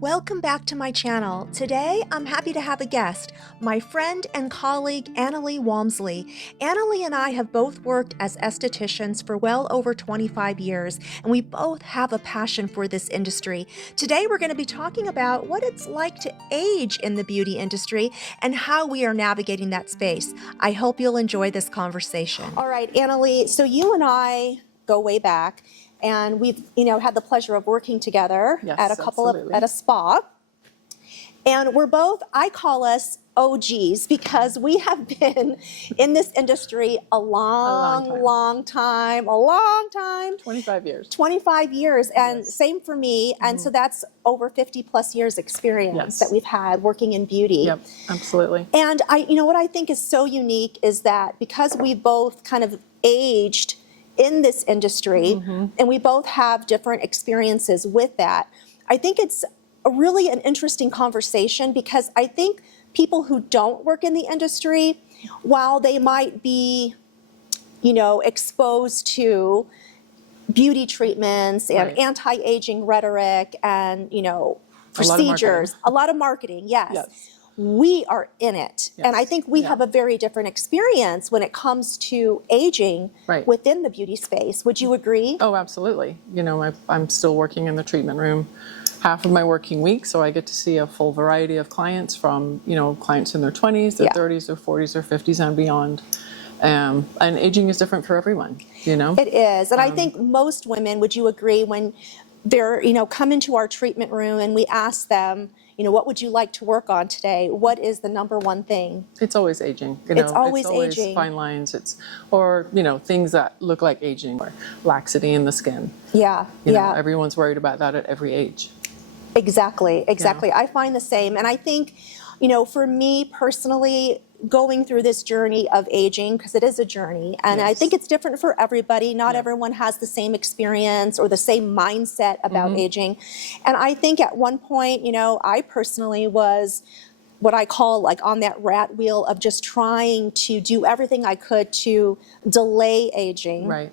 Welcome back to my channel. Today, I'm happy to have a guest, my friend and colleague, Annalee Walmsley. Annalee and I have both worked as estheticians for well over 25 years, and we both have a passion for this industry. Today, we're going to be talking about what it's like to age in the beauty industry and how we are navigating that space. I hope you'll enjoy this conversation. All right, Annalee, so you and I go way back. And we've, had the pleasure of working together at a spa. And we're both, I call us OGs because we have been in this industry a long time. 25 years. 25 years, and same for me. And so that's over 50 plus years experience that we've had working in beauty. Yep, absolutely. And what I think is so unique is that because we both kind of aged in this industry, and we both have different experiences with that, I think it's really an interesting conversation because I think people who don't work in the industry, while they might be, exposed to beauty treatments and anti-aging rhetoric and, procedures, a lot of marketing, yes. We are in it. Yes. And I think we have a very different experience when it comes to aging within the beauty space. Would you agree? Oh, absolutely. I'm still working in the treatment room half of my working week, so I get to see a full variety of clients from, clients in their 20s, their 30s, their 40s, their 50s and beyond. And aging is different for everyone, It is. And I think most women, would you agree, when they're, come into our treatment room and we ask them, what would you like to work on today? What is the number one thing? It's always aging. It's always aging. Fine lines. Or things that look like aging, or laxity in the skin. Yeah. Everyone's worried about that at every age. Exactly. Yeah. I find the same. And I think, for me personally, going through this journey of aging, because it is a journey, and I think it's different for everybody. Not everyone has the same experience or the same mindset about aging. And I think at one point, I personally was what I call like on that rat wheel of just trying to do everything I could to delay aging. Right.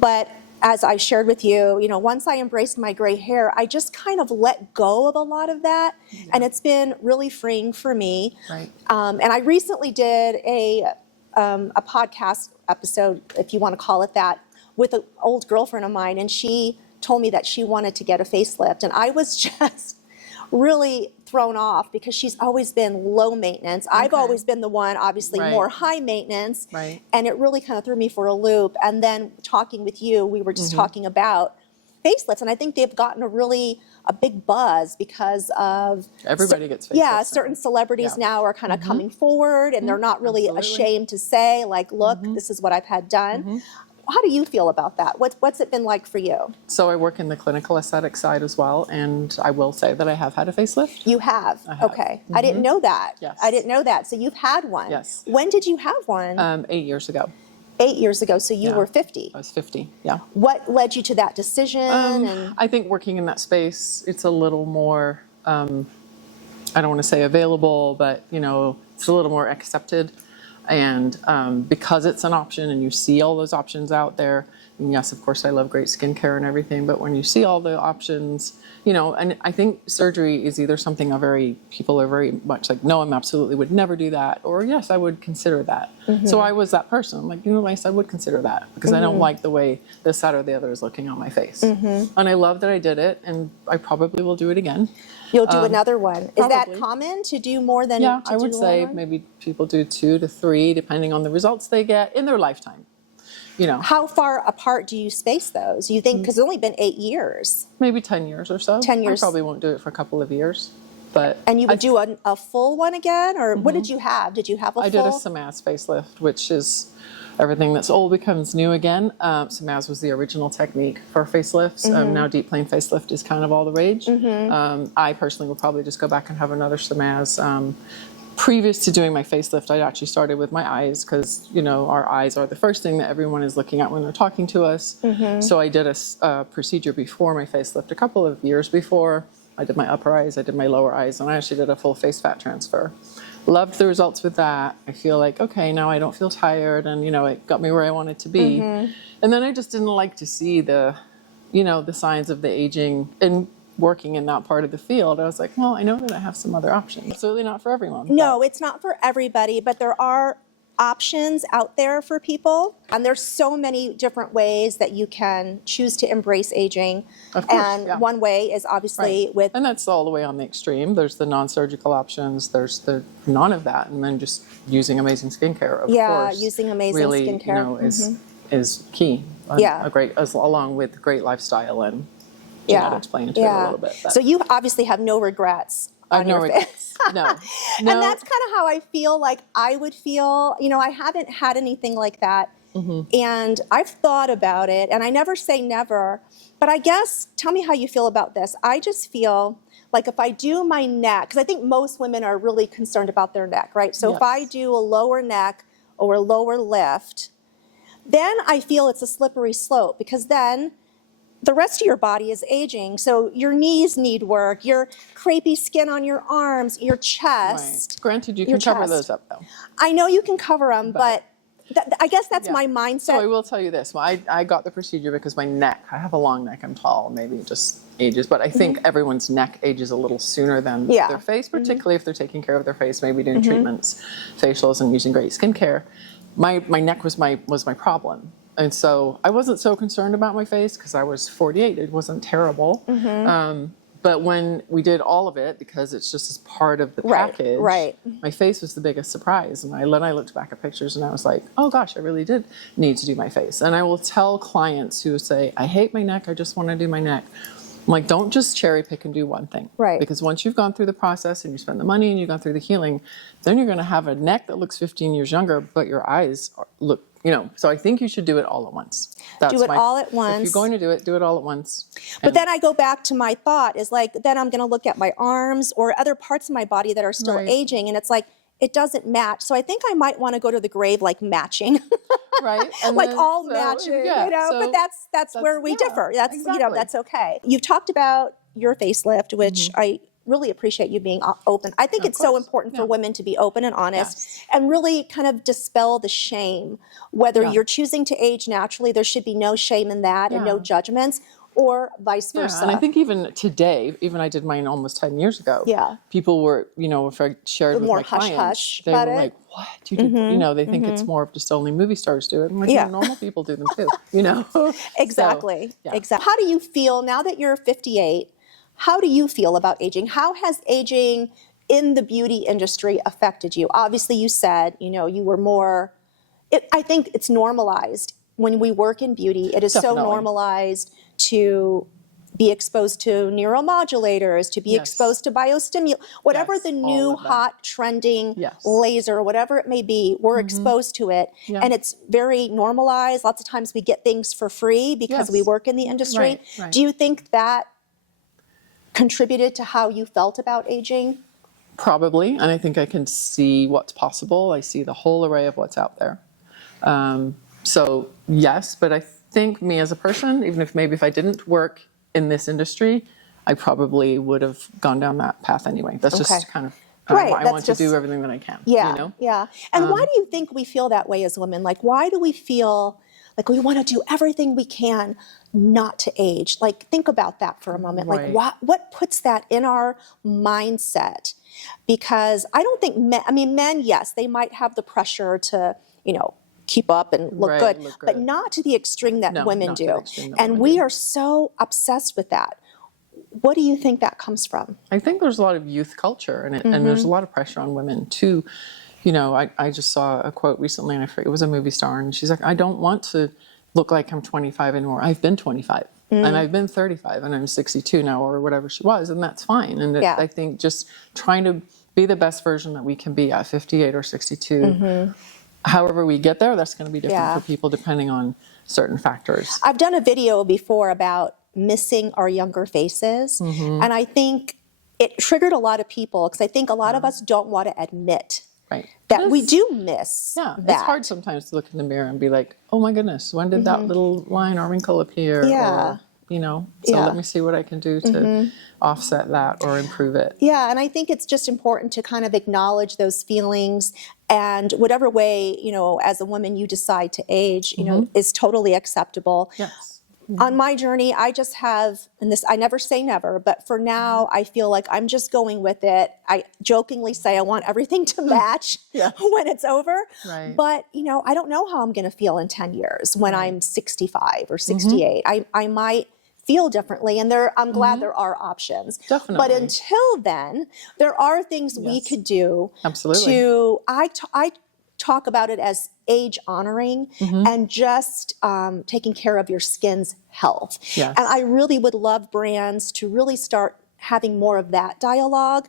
But as I shared with you, once I embraced my gray hair, I just kind of let go of a lot of that. And it's been really freeing for me. Right. And I recently did a podcast episode, if you want to call it that, with an old girlfriend of mine. And she told me that she wanted to get a facelift. And I was just really thrown off because she's always been low maintenance. I've always been the one, obviously, more high maintenance. Right. And it really kind of threw me for a loop. And then talking with you, we were just talking about facelifts. And I think they've gotten a big buzz because of... Everybody gets facelifts. Yeah, certain celebrities now are kind of coming forward and they're not really ashamed to say, like, look, this is what I've had done. How do you feel about that? What's it been like for you? So I work in the clinical aesthetic side as well, and I will say that I have had a facelift. You have? I have. Okay. I didn't know that. Yes. I didn't know that. So you've had one. Yes. When did you have one? 8 years ago. 8 years ago, so you were 50. I was 50, yeah. What led you to that decision? I think working in that space, it's a little more, I don't want to say available, but, it's a little more accepted. And because it's an option and you see all those options out there, and yes, of course, I love great skincare and everything, but when you see all the options, and I think surgery is either something people are very much like, no, I absolutely would never do that, or yes, I would consider that. So I was that person. I'm like, yes, I would consider that because I don't like the way this side or the other is looking on my face. And I love that I did it, and I probably will do it again. You'll do another one. Is that common to do more than? Yeah, I would say maybe people do 2 to 3, depending on the results they get in their lifetime. How far apart do you space those? You think, because it's only been 8 years. Maybe 10 years or so. 10 years. I probably won't do it for a couple of years. And you would do a full one again? Or what did you have? Did you have a full? I did a Samaz facelift, which is everything that's old becomes new again. Samaz was the original technique for facelifts. Now deep plane facelift is kind of all the rage. I personally will probably just go back and have another Samaz. Previous to doing my facelift, I actually started with my eyes because, our eyes are the first thing that everyone is looking at when they're talking to us. So I did a procedure before my facelift a couple of years before. I did my upper eyes, I did my lower eyes, and I actually did a full face fat transfer. Loved the results with that. I feel like, okay, now I don't feel tired, and, it got me where I wanted to be. And then I just didn't like to see the, the signs of the aging. And working in that part of the field, I was like, well, I know that I have some other options. Absolutely not for everyone. No, it's not for everybody, but there are options out there for people. And there's so many different ways that you can choose to embrace aging. Of course, And one way is obviously with... And that's all the way on the extreme. There's the non-surgical options. There's the none of that. And then just using amazing skincare, of course. Using amazing really, skincare. Is key. A great, along with great lifestyle and genetics playing into it a little bit. But. So you obviously have no regrets. I have no regrets. No. And that's kind of how I feel like I would feel. You know, I haven't had anything like that. And I've thought about it, and I never say never, but I guess, tell me how you feel about this. I just feel like if I do my neck, because I think most women are really concerned about their neck, right? So if I do a lower neck or a lower lift, then I feel it's a slippery slope, because then the rest of your body is aging. So your knees need work, your crepey skin on your arms, your chest. Right. Granted, you can cover those up, though. I know you can cover them, but I guess that's my mindset. So I will tell you this. Well, I got the procedure because my neck, I have a long neck, I'm tall, maybe it just ages. But I think everyone's neck ages a little sooner than their face, particularly if they're taking care of their face, maybe doing treatments, facials, and using great skincare. My neck was my problem. And so I wasn't so concerned about my face because I was 48. It wasn't terrible. But when we did all of it, because it's just as part of the package, my face was the biggest surprise. And then I looked back at pictures and I was like, oh gosh, I really did need to do my face. And I will tell clients who say, I hate my neck, I just want to do my neck. I'm like, don't just cherry pick and do one thing. Because once you've gone through the process and you spend the money and you've gone through the healing, then you're going to have a neck that looks 15 years younger, but your eyes look, so I think you should do it all at once. Do it all at once. If you're going to do it all at once. But then I go back to my thought is like, then I'm going to look at my arms or other parts of my body that are still aging. And it's like, it doesn't match. So I think I might want to go to the grave like matching. And like then, all matching, but that's where we differ. That's, that's okay. You've talked about your facelift, which I really appreciate you being open. I think it's so important for women to be open and honest and really kind of dispel the shame. Whether you're choosing to age naturally, there should be no shame in that and no judgments, or vice versa. And I think even today, I did mine almost 10 years ago. People were, if I shared with my clients, they were like, what? You do, they think it's more of just only movie stars do it. I'm like, normal people do them too, Exactly. Exactly. How do you feel now that you're 58? How do you feel about aging? How has aging in the beauty industry affected you? Obviously, you said, you were more, I think it's normalized. When we work in beauty, it is so normalized to be exposed to neuromodulators, to be exposed to biostimulants, whatever the new hot trending laser, whatever it may be, we're exposed to it. And it's very normalized. Lots of times we get things for free because we work in the industry. Do you think that contributed to how you felt about aging? Probably, and I think I can see what's possible. I see the whole array of what's out there. So yes, but I think me as a person, even if I didn't work in this industry, I probably would have gone down that path anyway. That's just kind of I want to do everything that I can. And why do you think we feel that way as women? Like, why do we feel like we want to do everything we can not to age? Like, think about that for a moment. Like, what puts that in our mindset? Because I don't think men, yes, they might have the pressure to, keep up and look good, but not to the extreme that women do. And we are so obsessed with that. What do you think that comes from? I think there's a lot of youth culture and there's a lot of pressure on women to, I just saw a quote recently, and I forget, it was a movie star, and she's like, I don't want to look like I'm 25 anymore. I've been 25 and I've been 35 and I'm 62 now, or whatever she was, and that's fine. And I think just trying to be the best version that we can be at 58 or 62, however we get there, that's going to be different for people depending on certain factors. I've done a video before about missing our younger faces, and I think it triggered a lot of people because I think a lot of us don't want to admit that we do miss that. It's hard sometimes to look in the mirror and be like, oh my goodness, when did that little line or wrinkle appear? Or, so let me see what I can do to offset that or improve it. Yeah, and I think it's just important to kind of acknowledge those feelings, and whatever way, as a woman you decide to age, is totally acceptable. Yes. On my journey, I just have, and this, I never say never, but for now, I feel like I'm just going with it. I jokingly say I want everything to match when it's over. Right. But, you know, I don't know how I'm going to feel in 10 years when Right. I'm 65 or 68. I might feel differently, and I'm glad there are options. Definitely. But until then, there are things we could do to, I talk about it as age honoring and just taking care of your skin's health. Yes. And I really would love brands to really start having more of that dialogue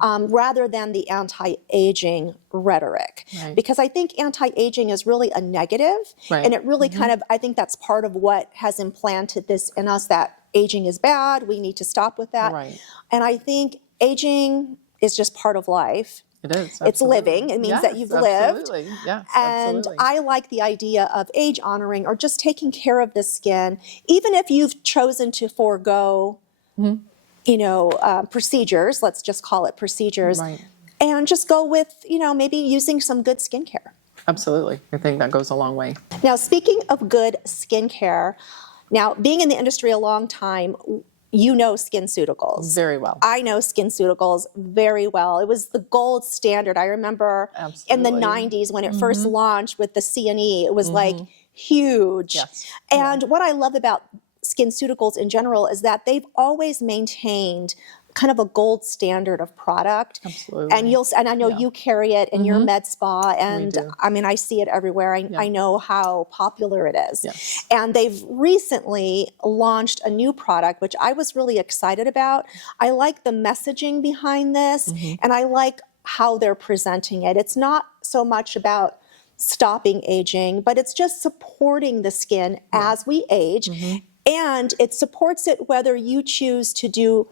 rather than the anti-aging rhetoric. Right. Because I think anti-aging is really a negative, and it really kind of, I think that's part of what has implanted this in us, that aging is bad, we need to stop with that. Right. And I think aging is just part of life. It is. It's living. It means that you've lived. Yes, and I like the idea of age honoring or just taking care of the skin, even if you've chosen to forego, you know, procedures, let's just call it procedures, and just go with, you know, maybe using some good skincare. Absolutely. I think that goes a long way. Now, speaking of good skincare, now being in the industry a long time, you know SkinCeuticals. Very well. I know SkinCeuticals very well. It was the gold standard. I remember in the 90s when it first launched with the C&E, it was like huge. Yes. And what I love about SkinCeuticals in general is that they've always maintained kind of a gold standard of product. Absolutely. And I know you carry it in your med spa, and I mean, I see it everywhere. I know how popular it is. Yes. And they've recently launched a new product, which I was really excited about. I like the messaging behind this, and I like how they're presenting it. It's not so much about stopping aging, but it's just supporting the skin as we age. And it supports it whether you choose to do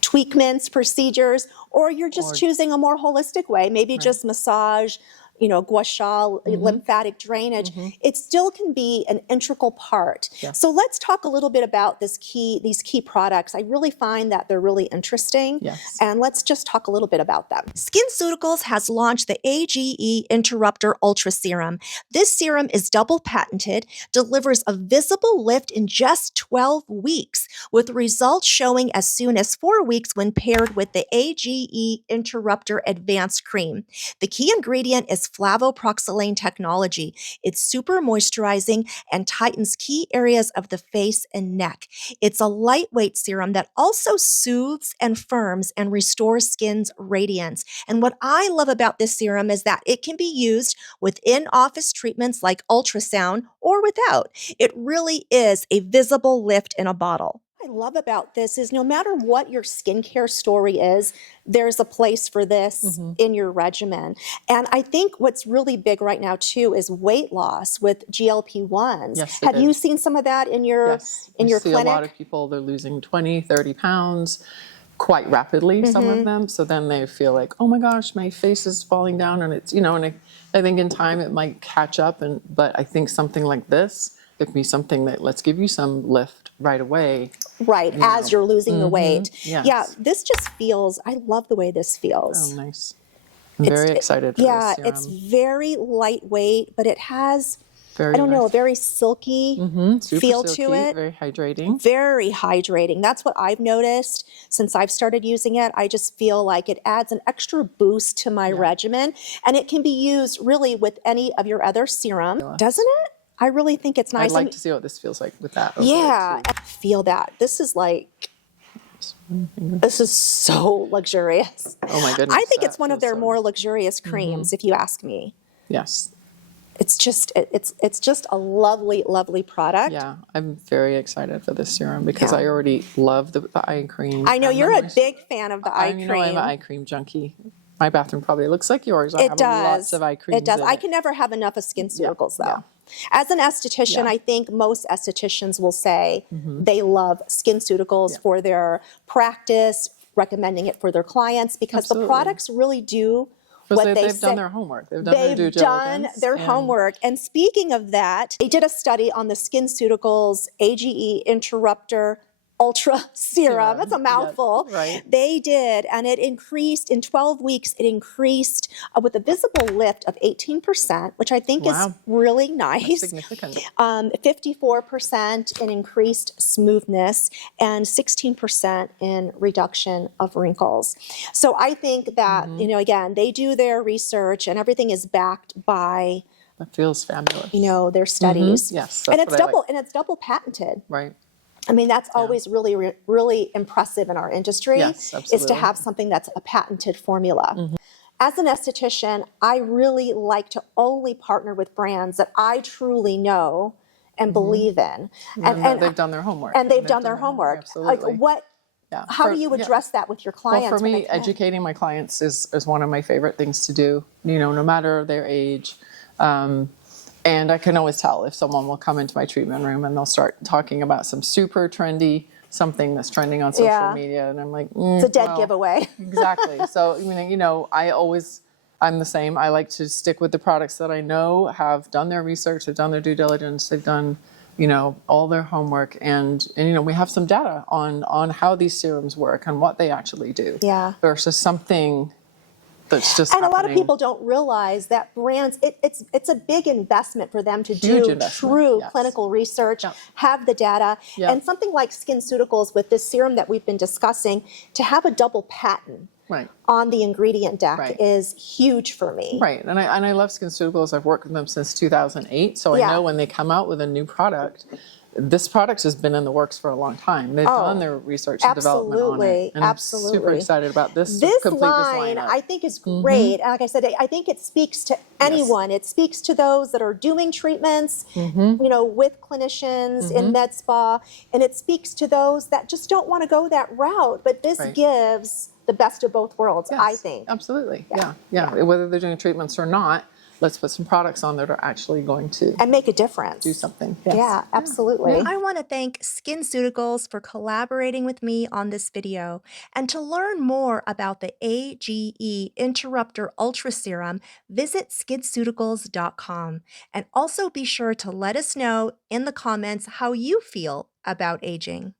tweakments, procedures, or you're just choosing a more holistic way, maybe just massage, you know, gua sha, lymphatic drainage. It still can be an integral part. So let's talk a little bit about these key products. I really find that they're really interesting. And let's just talk a little bit about them. SkinCeuticals has launched the A.G.E. Interrupter Ultra Serum. This serum is double patented, delivers a visible lift in just 12 weeks, with results showing as soon as 4 weeks when paired with the A.G.E. Interrupter Advanced Cream. The key ingredient is flavoproxylane technology. It's super moisturizing and tightens key areas of the face and neck. It's a lightweight serum that also soothes and firms and restores skin's radiance. And what I love about this serum is that it can be used with in-office treatments like ultrasound or without. It really is a visible lift in a bottle. What I love about this is no matter what your skincare story is, there's a place for this in your regimen. And I think what's really big right now too is weight loss with GLP-1s. Yes, Have you seen some of that in your clinic? clinic? A lot of people, they're losing 20, 30 pounds quite rapidly, some of them. So then they feel like, oh my gosh, my face is falling down, and it's, you know, and I think in time it might catch up. But I think something like this, it could be something that let's give you some lift right away. Right, as you're losing the weight. Yes. Yeah, this just feels, I love the way this feels. Oh, nice. I'm very excited for this serum. It's very lightweight, but it has, Very I don't know, nice. a very silky Super feel silky, to it. very hydrating. Very hydrating. That's what I've noticed since I've started using it. I just feel like it adds an extra boost to my regimen, and it can be used really with any of your other serum, doesn't it? I really think it's nice. I'd like to see what this feels like with that. Over Yeah, I feel that. This is like, this is so luxurious. Oh my goodness. I think it's one of their more luxurious creams, if you ask me. Yes. It's just a lovely, lovely product. Yeah, I'm very excited for this serum because I already love the eye cream. I know you're a big fan of the eye cream. You know, I'm an eye cream junkie. My bathroom probably looks like yours. I have lots of eye creams. It does. I can never have enough of SkinCeuticals though. As an esthetician, I think most estheticians will say they love SkinCeuticals for their practice, recommending it for their clients because the products really do what they've done their homework. They've done their due diligence. They've done their homework. And speaking of that, they did a study on the SkinCeuticals A.G.E. Interrupter Ultra Serum. That's a Serum, mouthful. yeah, right. They did, and it increased in 12 weeks. It increased with a visible lift of 18%, which I think is Wow. really That's nice. significant. 54% in increased smoothness and 16% in reduction of wrinkles. So I think that, you know, again, they do their research and everything is backed by, That feels fabulous. you know, their studies. Yes, that's and it's what I like. and it's double patented. Right. I mean, that's always really, really impressive in our industry, Yes, is to absolutely. have something that's a patented formula. As an esthetician, I really like to only partner with brands that I truly know and believe in. And they've done their homework. And they've done their homework. Absolutely. Like what, Yeah. how do you address that with your clients? Well, for when me, they come in? educating my clients is one of my favorite things to do, you know, no matter their age. And I can always tell if someone will come into my treatment room and they'll start talking about some super trendy, something that's trending on social media. And I'm like, it's a dead giveaway. Exactly. So, you know, I'm the same. I like to stick with the products that I know have done their research, have done their due diligence, they've done, you know, all their homework, and you know, we have some data on how these serums work and what they actually do. Yeah. Versus something that's just And a lot of happening. people don't realize that brands, it's a big investment for them to Huge do investment, true yes. clinical research, Yep. have the data. Yep. And something like SkinCeuticals with this serum that we've been discussing, to have a double patent Right. on the ingredient deck Right. is huge for me. Right, and I love SkinCeuticals. I've worked with them since 2008, so Yeah. I know when they come out with a new product, this product has been in the works for a long time. They've done their research and development on it, and I'm super excited about this. This complete line, lineup. I think, is great. Like I said, I think it speaks to anyone. It speaks to those that are doing treatments, you know, with clinicians in med spa, and it speaks to those that just don't want to go that route. But this gives the best of both worlds, Yes, I think. absolutely. Yeah. Whether they're doing treatments or not, let's put some products on that are actually going to And make a difference. do something. Yes. Yeah, absolutely. Yeah. I want to thank SkinCeuticals for collaborating with me on this video. And to learn more about the AGE Interrupter Ultra Serum, visit SkinCeuticals.com. And also be sure to let us know in the comments how you feel about aging.